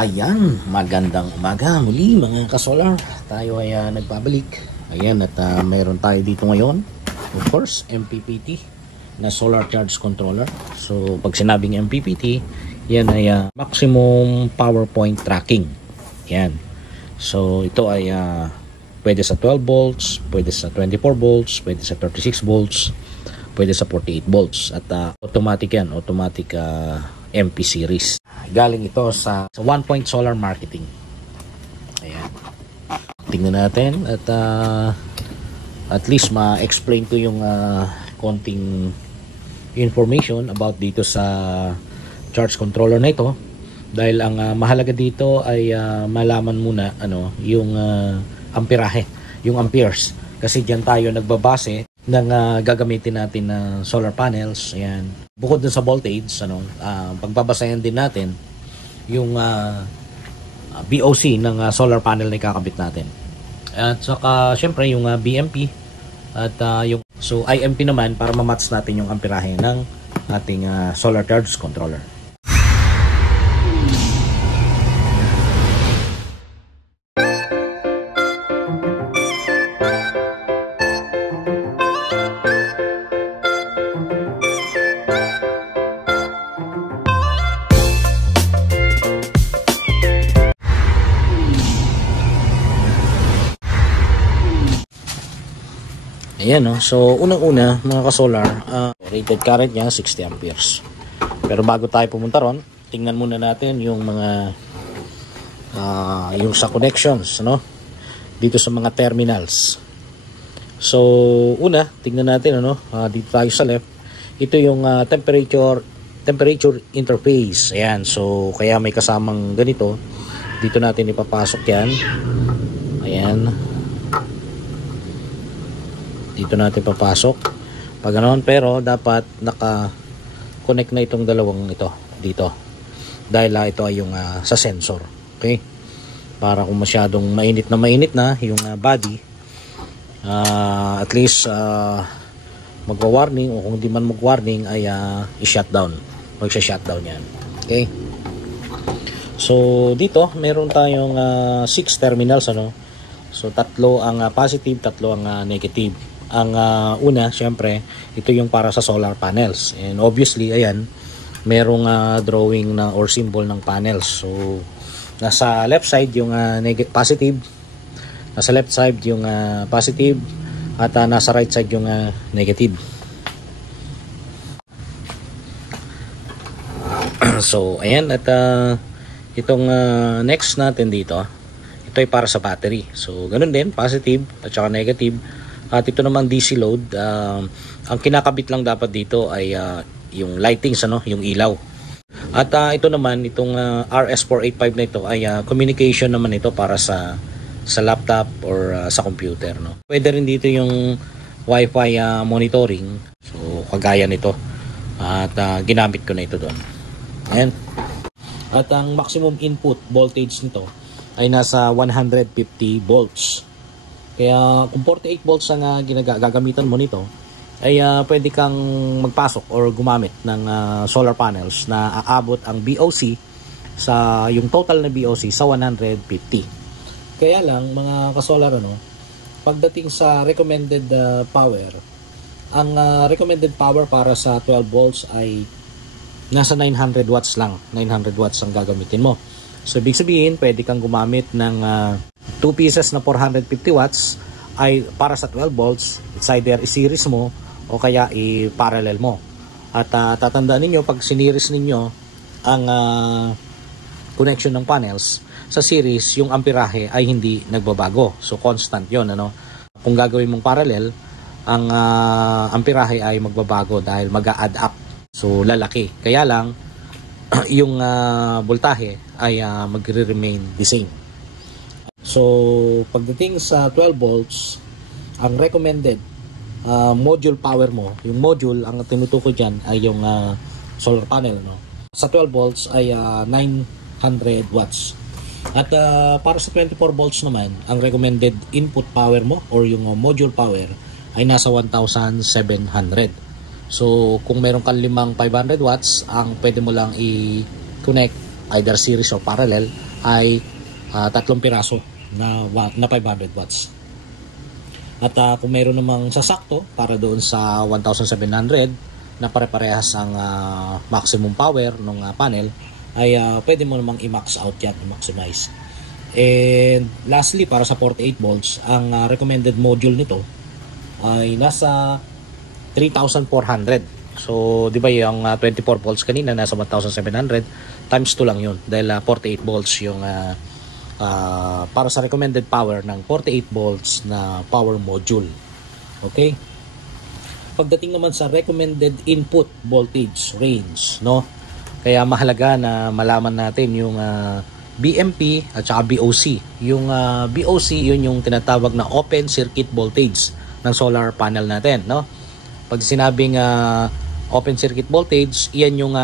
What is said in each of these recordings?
Ayan, magandang umaga muli mga kasolar. Tayo ay nagbabalik. Ayan, at mayroon tayo dito ngayon. Of course, MPPT na solar charge controller. So, pag sinabing MPPT, yan ay maximum power point tracking. Yan. So, ito ay pwede sa 12 volts, pwede sa 24 volts, pwede sa 36 volts, pwede sa 48 volts. At automatic yan, automatic MP series. Galing ito sa One Point Solar Marketing. Ayan. Tingnan natin at least ma-explain ko yung konting information about dito sa charge controller na ito. Dahil ang mahalaga dito ay malaman muna yung amperahe, yung amperes. Kasi diyan tayo nagbabase ng gagamitin natin na solar panels. Ayan. Bukod dun sa voltage, pagbabasayan din natin yung BOC ng solar panel na ikakabit natin. At saka syempre yung BMP at yung IMP naman para ma-match natin yung amperahe ng ating solar charge controller. Ayan, no? So unang-una mga ka-solar, rated current niya 60 amperes. Pero bago tayo pumunta ron, tingnan muna natin yung mga yung sa connections, dito sa mga terminals. So una, tingnan natin dito tayo sa left. Ito yung temperature interface. Ayan, so kaya may kasamang ganito. Dito natin ipapasok yan. Ayan. Dito natin papasok pag ganoon, pero dapat naka-connect na itong dalawang ito dito dahil ito ay yung sa sensor, okay, para kung masyadong mainit na yung body, at least magwa-warning, o kung di man mag-warning ay i-shutdown, magsha-shutdown yan, okay. So dito meron tayong 6 terminals, so tatlo ang positive, tatlo ang negative. Ang una, syempre, ito yung para sa solar panels. And obviously, ayan, merong drawing na or symbol ng panels. So, nasa left side yung positive. Nasa left side yung positive. At nasa right side yung negative. So, ayan. At itong next natin dito, ito ay para sa battery. So, ganun din, positive at saka negative. At ito naman DC load, ang kinakabit lang dapat dito ay yung lightings, yung ilaw. At ito naman, itong RS485 na ito ay communication naman ito para sa laptop or sa computer. Pwede rin dito yung Wi-Fi monitoring, so kagaya nito. At ginamit ko na ito doon. Ayan. At ang maximum input voltage nito ay nasa 150 volts. Kaya kung 48 volts ang gagamitan mo nito, ay pwede kang magpasok or gumamit ng solar panels na aabot ang BOC sa yung total na BOC sa 150. Kaya lang mga kasolar, pagdating sa recommended power, ang recommended power para sa 12 volts ay nasa 900 watts lang. 900 watts ang gagamitin mo. So ibig sabihin, pwede kang gumamit ng 2 pieces na 450 watts ay para sa 12 volts. It's either i-series mo o kaya i-parallel mo. At tatandaan ninyo, pag siniris ninyo ang connection ng panels sa series, yung amperahe ay hindi nagbabago. So constant yon. Kung gagawin mong parallel, ang amperahe ay magbabago dahil mag-a-add up. So lalaki. Kaya lang yung voltahe ay magre-remain the same. So, pagdating sa 12 volts, ang recommended module power mo, yung module, ang tinutukoy dyan ay yung solar panel. Sa 12 volts ay 900 watts. At para sa 24 volts naman, ang recommended input power mo or yung module power ay nasa 1,700. So, kung meron kang 500 watts, ang pwede mo lang i-connect either series or parallel ay 3 piraso na 500 watts. At kung meron namang sasakto para doon sa 1700 na pare-parehas ang maximum power ng panel, ay pwede mo namang i-max out yan, i-maximize. And lastly, para sa 48 volts, ang recommended module nito ay nasa 3,400. So, di ba yung 24 volts kanina nasa 1,700 times 2 lang yun dahil 48 volts yung para sa recommended power ng 48 volts na power module. Okay? Pagdating naman sa recommended input voltage range, no? Kaya mahalaga na malaman natin yung BMP at saka BOC. Yung BOC, yun yung tinatawag na open circuit voltage ng solar panel natin, no? Pag sinabing open circuit voltage, iyan yung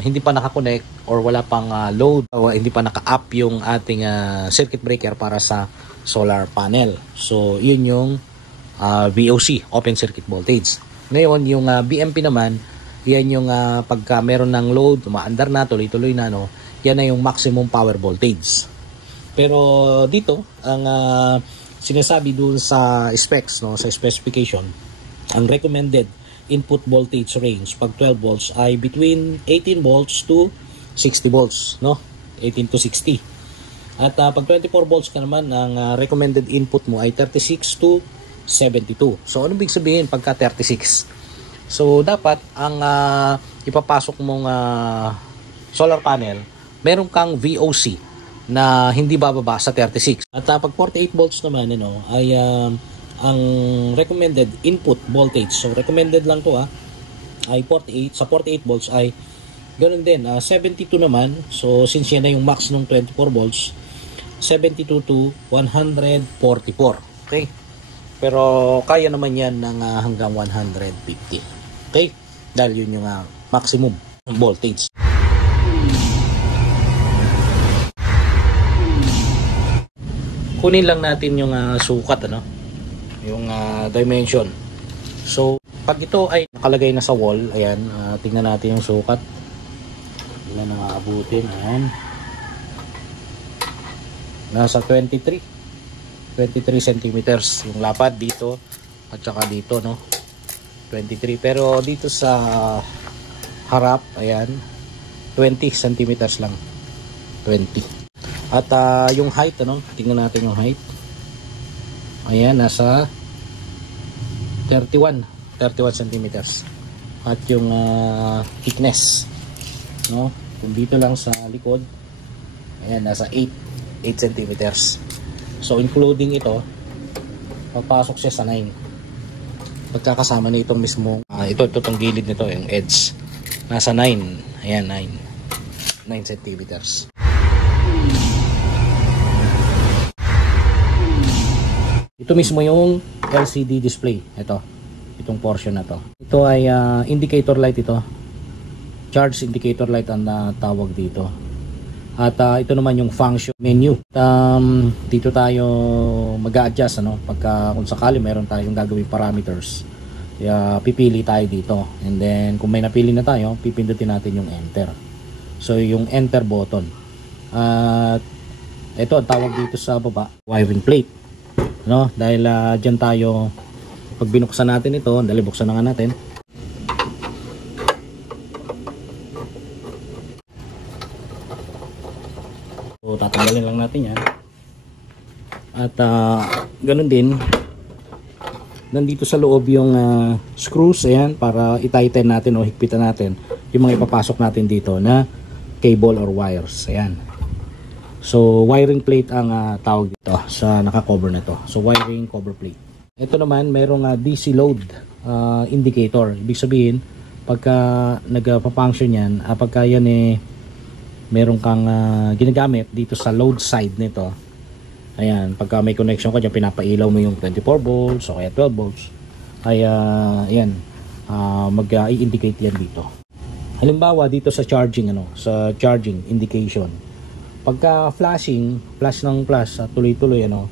hindi pa nakakonect or wala pang load o hindi pa naka-up yung ating circuit breaker para sa solar panel. So, yun yung VOC, open circuit voltage. Ngayon, yung BMP naman, yan yung pagka meron ng load, umaandar na, tuloy-tuloy na, no, yan na yung maximum power voltage. Pero dito, ang sinasabi dun sa specs, no, sa specification, ang recommended input voltage range pag 12 volts ay between 18 volts to 60 volts, no? 18 to 60. At pag 24 volts ka naman, ang recommended input mo ay 36 to 72. So, ano ibig sabihin pagka 36? So, dapat ang ipapasok mong solar panel, meron kang VOC na hindi bababa sa 36. At pag 48 volts naman, ano, ay ang recommended input voltage, so recommended lang to ay 48. Sa 48 volts ay ganoon din, 72 naman. So since yan na yung max ng 24 volts, 72 to 144. Okay, pero kaya naman yan ng hanggang 150. Okay, dahil yun yung maximum voltage. Kunin lang natin yung sukat, ano, yung dimension. So, pag ito ay nakalagay na sa wall, ayan, tingnan natin yung sukat. Ilan na aabutin, ayan. Nasa 23 centimeters yung lapad dito at saka dito, no, 23. Pero dito sa harap, ayan, 20 centimeters lang, 20. At yung height, ano, tingnan natin yung height. Ayan, nasa 31 centimeters. At yung thickness, no, kung dito lang sa likod, ayan, nasa 8 centimeters. So including ito, papasok siya sa 9. Pagkakasama na itong mismo, itong gilid nito, yung edge, nasa 9. Ayan, 9 centimeters. Ito mismo yung LCD display. Itong portion na to. Ito ay indicator light ito. Charge indicator light ang tawag dito. At ito naman yung function menu. Dito tayo mag-a-adjust, ano, pagka kung sakali meron tayong gagawing parameters. Kaya pipili tayo dito. And then kung may napili na tayo, pipindutin natin yung enter. So yung enter button. At ito ang tawag dito sa baba, wiring plate. No, dahil diyan tayo, pag binuksan natin ito, dali buksan na nga natin. So tatanggalin lang natin yan. At ganun din, nandito sa loob yung screws, ayan, para itighten natin o higpitan natin yung mga ipapasok natin dito na cable or wires. Ayan. So wiring plate ang tawag dito sa naka-cover na ito. So wiring cover plate. Ito naman mayroong DC load indicator. Ibig sabihin pagka nagpa-function yan, pagka yan meron kang ginagamit dito sa load side nito. Ayan, pagka may connection ka diyan, pinapailaw mo yung 24 volts o kaya 12 volts. Ay ayan, mag-i-indicate yan dito. Halimbawa dito sa charging, ano, sa charging indication. Pagka flash ng flash, tuloy-tuloy, ano,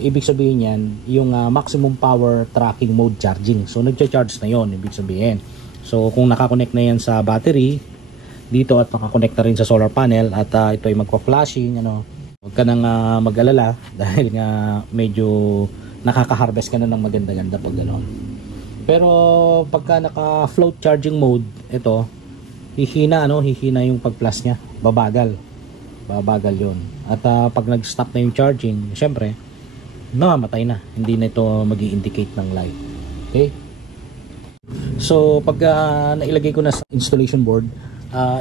ibig sabihin yan, yung maximum power tracking mode charging. So, nagcha-charge na yon, ibig sabihin. So, kung nakakonect na yan sa battery dito at nakakonekta rin sa solar panel at ito ay magpa-flashing, ano. Huwag ka nang mag-alala dahil nga medyo nakaka-harvest ka na ng maganda-ganda pag gano'n. Pero pagka naka-float charging mode, ito hihina yung pag-flash niya, babagal yun. At pag nag-stop na yung charging, syempre namamatay na, hindi na ito mag-i-indicate ng light. Okay, so pag nailagay ko na sa installation board,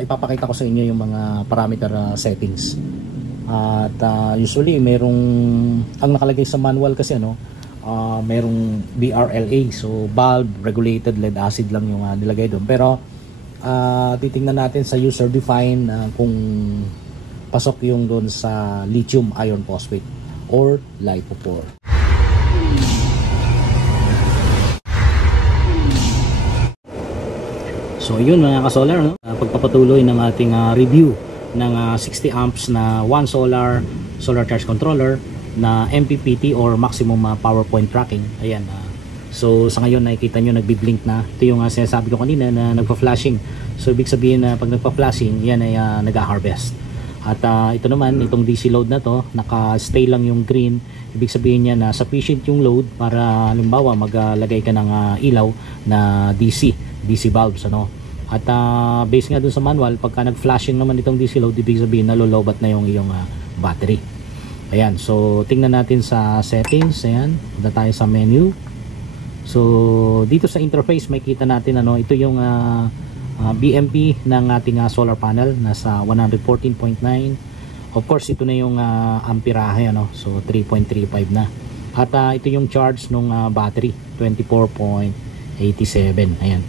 ipapakita ko sa inyo yung mga parameter settings. At usually ang nakalagay sa manual kasi merong BRLA, so bulb regulated lead acid lang yung nilagay doon. Pero titingnan natin sa user define kung pasok yung doon sa lithium iron phosphate or LiPo4. So yun mga ka-solar, no? Pagpapatuloy ng ating review ng 60 amps na one solar charge controller na MPPT or maximum power point tracking. Ayan, so sa ngayon nakikita nyo nagbi-blink na. Ito yung sinasabi ko kanina na nagpa-flashing. So ibig sabihin na pag nagpa-flashing, yan ay nag-harvest. At ito naman, itong DC load na to, naka-stay lang yung green. Ibig sabihin niya na sufficient yung load para halimbawa maglagay ka ng ilaw na DC bulbs, ano. At base nga dun sa manual, pagka nag-flashing naman itong DC load, ibig sabihin nalolobat na yung iyong battery. Ayan, so tingnan natin sa settings. Ayan, punta tayo sa menu. So dito sa interface makikita natin ito yung BMP ng ating solar panel, nasa 114.9. Of course ito na yung amperahe, so 3.35 na. At ito yung charge ng battery, 24.87. Ayan.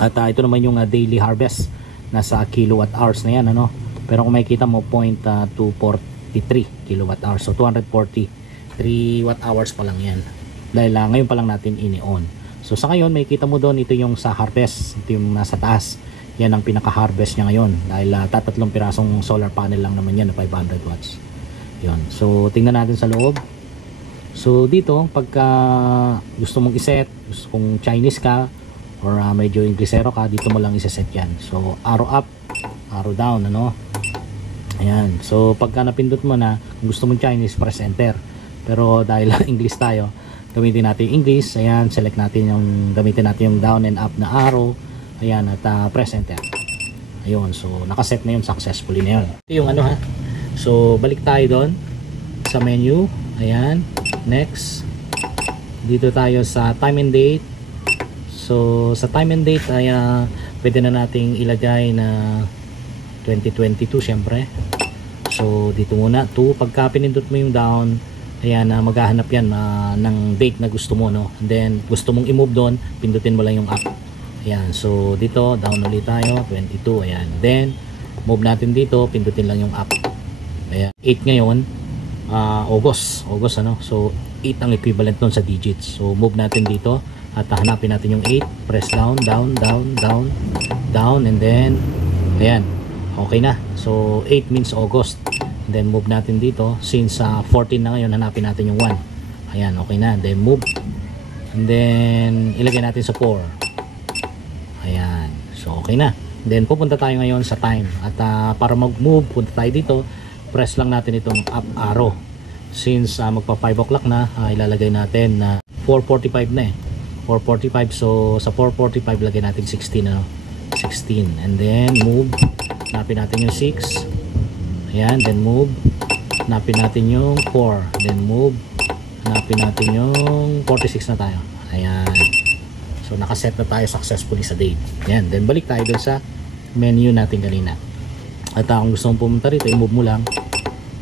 At ito naman yung daily harvest, nasa kilowatt hours na yan, pero kung makikita mo 0.243 kilowatt hours, so 243 watt hours pa lang yan dahil ngayon pa lang natin ini-on. So sa ngayon makikita mo doon, ito yung sa harvest, ito yung nasa taas, yan ang pinaka-harvest niya ngayon dahil tatlong pirasong solar panel lang naman yan na 500 watts. Yun. So tingnan natin sa loob. So dito pagka gusto mong iset, gusto kong Chinese ka or medyo Inglesero ka, dito mo lang iseset yan. So arrow up, arrow down, ayan. So pagka napindot mo na, kung gusto mong Chinese, press enter. Pero dahil English tayo, gamitin natin yung English. Ayan, select natin gamitin natin yung down and up na arrow. Ayan, at press enter. Ayun, so nakaset na yun successfully na yun. Ito yung so balik tayo doon sa menu. Ayan, next. Dito tayo sa time and date. So sa time and date ay pwede na nating ilagay na 2022 syempre. So dito muna, pagka pinindot mo yung down, ayan, maghahanap yan ng date na gusto mo, And then gusto mong i-move doon, pindutin mo lang yung up. Ayan, so dito down ulit tayo, 22. Ayan, then move natin dito, pindutin lang yung up. Ayan, 8 ngayon, August, so 8 ang equivalent nun sa digits. So move natin dito at hanapin natin yung 8, press down, down, and then ayan, okay na. So 8 means August. Then move natin dito, since 14 na ngayon, hanapin natin yung 1. Ayan, okay na. Then move, and then ilagay natin sa 4. Ayan, so okay na. Then pupunta tayo ngayon sa time. At para mag-move, punta tayo dito, press lang natin itong up arrow. Since magpa 5 o'clock na, ilalagay natin na 4:45 na 4:45, so sa 4:45 lagay natin 16, 16, and then move, hanapin natin yung 6. Ayan, then move, hanapin natin yung 4, then move, hanapin natin yung 46 na tayo. Ayan, so nakaset na tayo successfully sa date. Ayan, then balik tayo dun sa menu natin kanina. At kung gusto mong pumunta rito, i-move mo lang.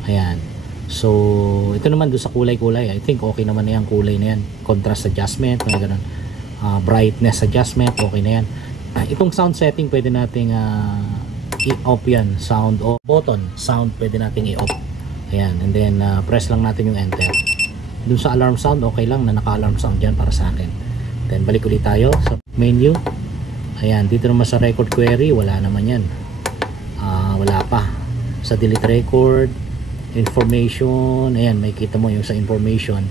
Ayan, so ito naman dun sa kulay-kulay, I think okay naman na yung kulay na yan. Contrast adjustment, mga ganun. Brightness adjustment, okay na yan. Itong sound setting pwede nating i-off yan, sound off button, sound pwede nating i-off. Ayan, and then press lang natin yung enter. Dun sa alarm sound, okay lang na naka-alarm sound dyan para sa akin. Then balik ulit tayo sa menu. Ayan, dito naman sa record query, wala naman yan. Wala pa. Sa delete record, information, ayan, may kita mo yung sa information,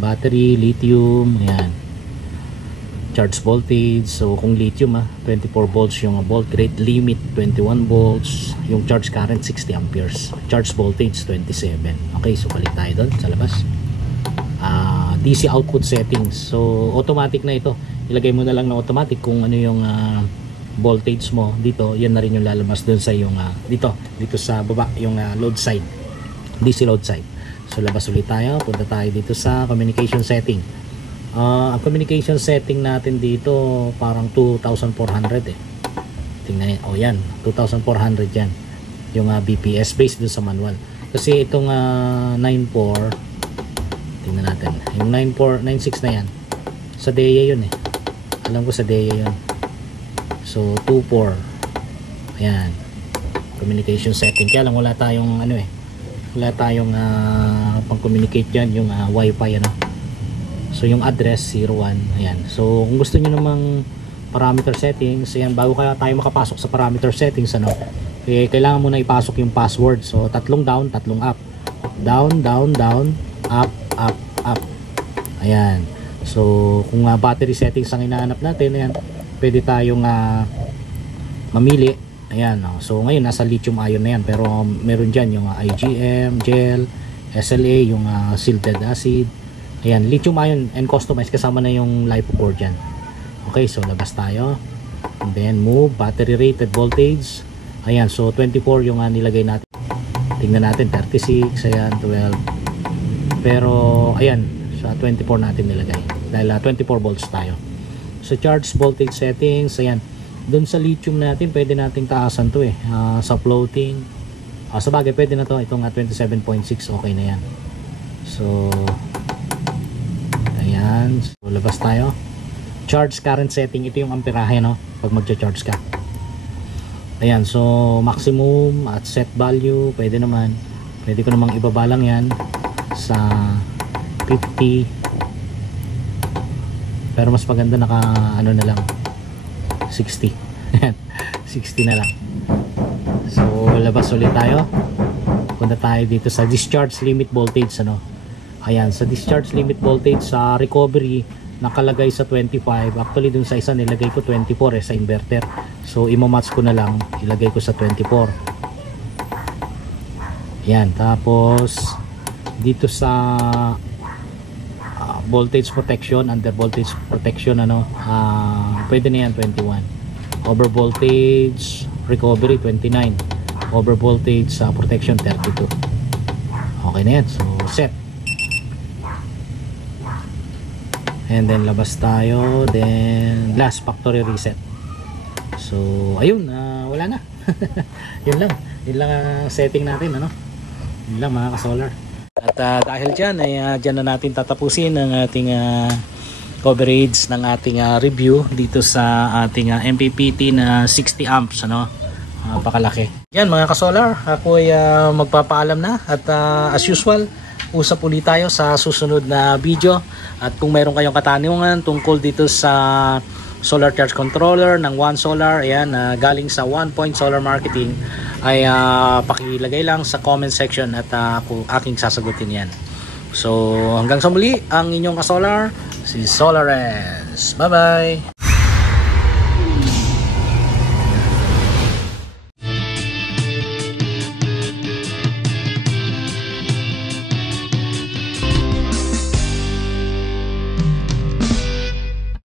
battery, lithium, ayan. charge voltage, so kung lithium 24 volts yung volt rate, limit 21 volts, yung charge current 60 amperes, charge voltage 27. Okay, so balik tayo doon sa labas. DC output settings, so automatic na ito, ilagay mo na lang na automatic kung ano yung voltage mo dito, yan na rin yung lalabas doon sa yung dito sa baba yung load side, DC load side. So labas ulit tayo, punta tayo dito sa communication setting. Ang communication setting natin dito parang 2,400 tingnan nyo, yan 2,400 yan yung BPS based dun sa manual, kasi itong 94, tingnan natin yung 9496 na yan sa DEA yun alam ko sa DEA yun. So 24, ayan communication setting, kaya lang wala tayong wala tayong pang communicate dyan yung wifi so yung address 01, ayan. So kung gusto niyo namang parameter settings, ayan, bago tayo makapasok sa parameter settings kailangan muna ipasok yung password. So tatlong down, tatlong up, down, down, down, up, up, up, ayan. So kung battery settings ang hinahanap natin, ayan, pwede tayong mamili, ayan. So ngayon nasa lithium ion na yan, pero meron dyan yung IGM, gel, SLA, yung silted acid, ayan, lithium ion and customized, kasama na yung LiPo core dyan. Okay, so labas tayo, and then move battery rated voltage, ayan. So 24 yung nilagay natin, tingnan natin 36, ayan, 12, pero ayan sa 24 natin nilagay dahil 24 volts tayo. So charge voltage settings, ayan, dun sa lithium natin pwede nating taasan to sa floating, sa bagay pwede na to, itong 27.6 okay na yan. So ayan, so labas tayo. Charge current setting, ito yung amperahe pag magcha-charge ka. Ayan, so maximum at set value, pwede naman, pwede ko namang ibaba lang yan sa 50, pero mas maganda naka na lang 60. 60 na lang. So labas ulit tayo, punta tayo dito sa discharge limit voltage, ayan, sa discharge limit voltage sa recovery nakalagay sa 25, actually dun sa isa nilagay ko 24 sa inverter, so imamatch ko na lang, ilagay ko sa 24. Ayan, tapos dito sa voltage protection, under voltage protection, pwede na yan 21. Over voltage recovery 29, over voltage protection 32. Okay na yan, so set. And then labas tayo, then last factory reset. So ayun, wala na. Yun lang ang setting natin, yun lang mga ka-solar. At dahil dyan ay dyan na natin tatapusin ang ating coverage ng ating review dito sa ating MPPT na 60 amps, pakalaki. Yan mga ka-solar, ako ay magpapaalam na, at as usual, usap ulit tayo sa susunod na video. At kung mayroon kayong katanungan tungkol dito sa solar charge controller ng One Solar, ayan, galing sa One Point Solar Marketing, ay pakilagay lang sa comment section at ako aking sasagutin yan. So hanggang sa muli, ang inyong ka-solar, si Solarez. Bye bye.